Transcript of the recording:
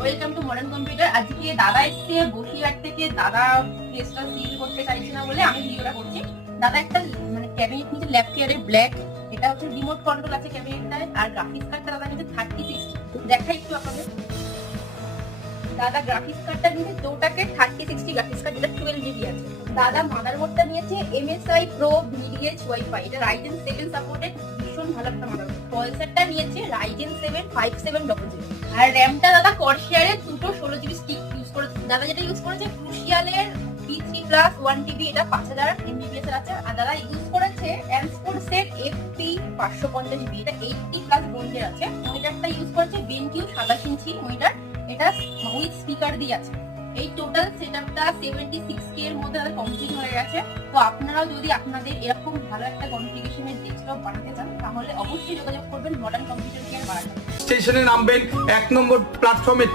Welcome to modern computer. আজকে দাদা এসছে বসিরহাট থেকে। দাদা প্লেসটা সিল করতে চাইছে না বলে আমি ভিডিওটা করছি। দাদা একটা মানে ক্যাবিনেট নিচে লেফট ইয়ারে ব্ল্যাক, এটা হচ্ছে রিমোট কন্ট্রোল আছে ক্যাবিনেটটায়। আর গ্রাফিক্স কার্ডটা দাদা নিচে 36 দেখাই একটু আপনাদের। দাদা গ্রাফিক্স কার্ডটা নিচে দুটাকে 3060 গ্রাফিক্স কার্ড, যেটা 12 জিবি আছে। দাদা মাদারবোর্ডটা নিয়েছে MSI Pro VDH Wi-Fi, এটা Ryzen 7 সাপোর্টেড, ভীষণ ভালো একটা মাদারবোর্ড। প্রসেসরটা নিয়েছে Ryzen 7 5700, আর র‍্যামটা দাদা কর্সিয়ারের দুটো 16 জিবি স্টিক ইউজ করেছে। দাদা যেটা ইউজ করেছে ক্রুশিয়ালের P3 Plus 1TB, এটা 5000 MBPS এর আছে। আর দাদা ইউজ করেছে এমস্পোর্টসের FP 550GB, এটা 80+ বোল্টের আছে। মনিটরটা ইউজ করেছে BenQ 27 ইঞ্চি মনিটর, এটা উইথ স্পিকার দিয়ে আছে। এই টোটাল সেটআপটা 76K এর মধ্যে দাদা কমপ্লিট হয়ে গেছে। তো আপনারাও যদি আপনাদের এরকম ভালো একটা কনফিগারেশনের ডেস্কটপ বানাতে চান তাহলে অবশ্যই যোগাযোগ করবেন মডার্ন কম্পিউটার কেয়ার বারাসাত। স্টেশনে নামবেন, 1 নম্বর প্ল্যাটফর্মে